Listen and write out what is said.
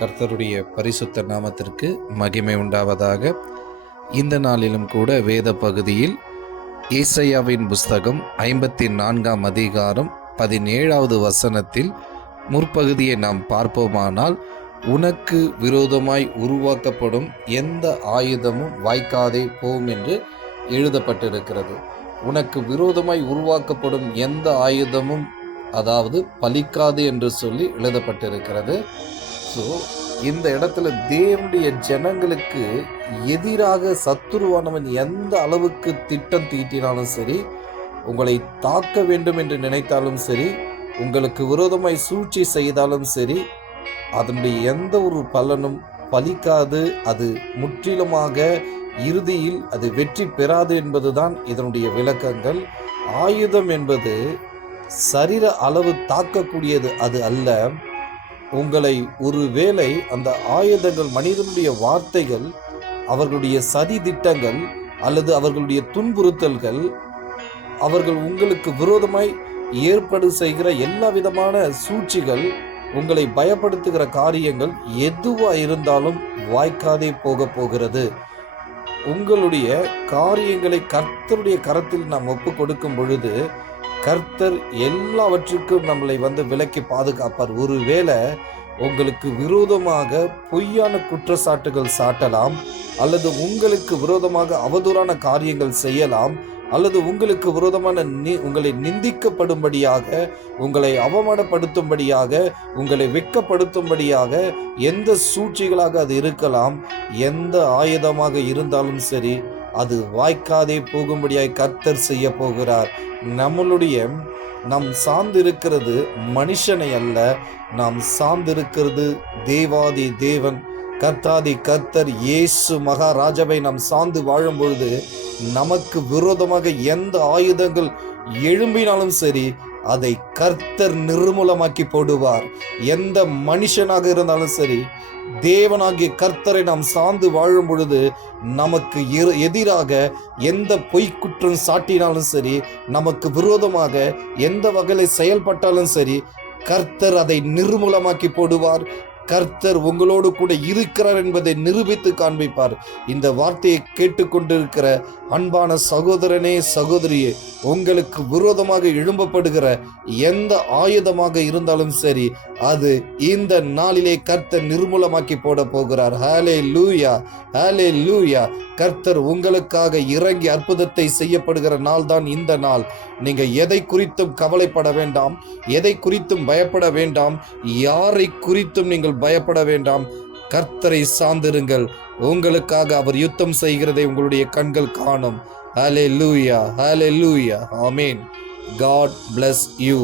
கர்த்தருடைய பரிசுத்த நாமத்திற்கு மகிமை உண்டாவதாக. இந்த நாளிலும் கூட வேத பகுதியில் ஏசாயாவின் புஸ்தகம் 54ஆம் அதிகாரம் 17வது வசனத்தில் முற்பகுதியை நாம் பார்ப்போமானால், உனக்கு விரோதமாய் உருவாக்கப்படும் எந்த ஆயுதமும் வாய்க்காதே போகும் என்று எழுதப்பட்டிருக்கிறது. உனக்கு விரோதமாய் உருவாக்கப்படும் எந்த ஆயுதமும் அதாவது பலிக்காது என்று சொல்லி எழுதப்பட்டிருக்கிறது. ஸோ இந்த இடத்துல தேவனுடைய ஜனங்களுக்கு எதிராக சத்துருவானவன் எந்த அளவுக்கு திட்டம் தீட்டினாலும் சரி, உங்களை தாக்க வேண்டும் என்று நினைத்தாலும் சரி, உங்களுக்கு விரோதமாய் சூழ்ச்சி செய்தாலும் சரி, அதனுடைய எந்த ஒரு பலனும் பலிக்காது. அது முற்றிலுமாக இறுதியில் அது வெற்றி பெறாது என்பதுதான் இதனுடைய விளக்கங்கள். ஆயுதம் என்பது சரீர அளவு தாக்கக்கூடியது அது அல்ல. உங்களை ஒருவேளை அந்த ஆயுதங்கள் மனிதனுடைய வார்த்தைகள், அவர்களுடைய சதி திட்டங்கள் அல்லது அவர்களுடைய துன்புறுத்தல்கள், அவர்கள் உங்களுக்கு விரோதமாய் ஏற்பாடு செய்கிற எல்லா விதமான சூழ்ச்சிகள், உங்களை பயப்படுத்துகிற காரியங்கள் எதுவாக இருந்தாலும் வாய்க்காதே போகிறது. உங்களுடைய காரியங்களை கர்த்தருடைய கரத்தில் நாம் ஒப்பு கொடுக்கும் பொழுது கர்த்தர் எல்லாவற்றுக்கும் நம்மளை விலக்கி பாதுகாப்பார். ஒருவேளை உங்களுக்கு விரோதமாக பொய்யான குற்றச்சாட்டுகள் சாட்டலாம், அல்லது உங்களுக்கு விரோதமாக அவதூறான காரியங்கள் செய்யலாம், அல்லது உங்களுக்கு விரோதமான உங்களை நிந்திக்கப்படும்படியாக, உங்களை அவமானப்படுத்தும்படியாக, உங்களை வெட்கப்படுத்தும்படியாக எந்த சூழ்ச்சிகளாக அது இருக்கலாம். எந்த ஆயுதமாக இருந்தாலும் சரி, அது வாய்க்காதே போகும்படியாய் கர்த்தர் செய்ய போகிறார். நாம் சார்ந்திருக்கிறது மனுஷனை அல்ல, நாம் சார்ந்திருக்கிறது தேவாதி தேவன், கர்த்தாதி கர்த்தர் இயேசு மகாராஜாவை நாம் சார்ந்து வாழும் பொழுது நமக்கு விரோதமாக எந்த ஆயுதங்கள் எழும்பினாலும் சரி, அதை கர்த்தர் நிர்மூலமாக்கி போடுவார். எந்த மனுஷனாக இருந்தாலும் சரி, தேவனாகிய கர்த்தரை நாம் சார்ந்து வாழும் பொழுது நமக்கு எதிராக எந்த பொய்க்குற்றம் சாட்டினாலும் சரி, நமக்கு விரோதமாக எந்த வகையில் செயல்பட்டாலும் சரி, கர்த்தர் அதை நிர்மூலமாக்கி போடுவார். கர்த்தர் உங்களோடு கூட இருக்கிறார் என்பதை நிரூபித்து காண்பிப்பார். இந்த வார்த்தையை கேட்டுக்கொண்டிருக்கிற அன்பான சகோதரனே, சகோதரியே, உங்களுக்கு விரோதமாக எழும்பப்படுகிற எந்த ஆயுதமாக இருந்தாலும் சரி, அது இந்த நாளிலே கர்த்தர் நிர்மூலமாக்கி போட போகிறார். ஹல்லேலூயா, ஹல்லேலூயா. கர்த்தர் உங்களுக்காக இறங்கி அற்புதத்தை செய்யப்படுகிற நாள் தான் இந்த நாள். நீங்க எதை குறித்தும் கவலைப்பட வேண்டாம், எதை குறித்தும் பயப்பட வேண்டாம், யாரை குறித்தும் நீங்கள் பயப்பட வேண்டாம். கர்த்தரை சார்ந்திருங்கள். உங்களுக்காக அவர் யுத்தம் செய்கிறதை உங்களுடைய கண்கள் காணும். ஹல்லேலூயா, ஹல்லேலூயா, ஆமென். God bless you.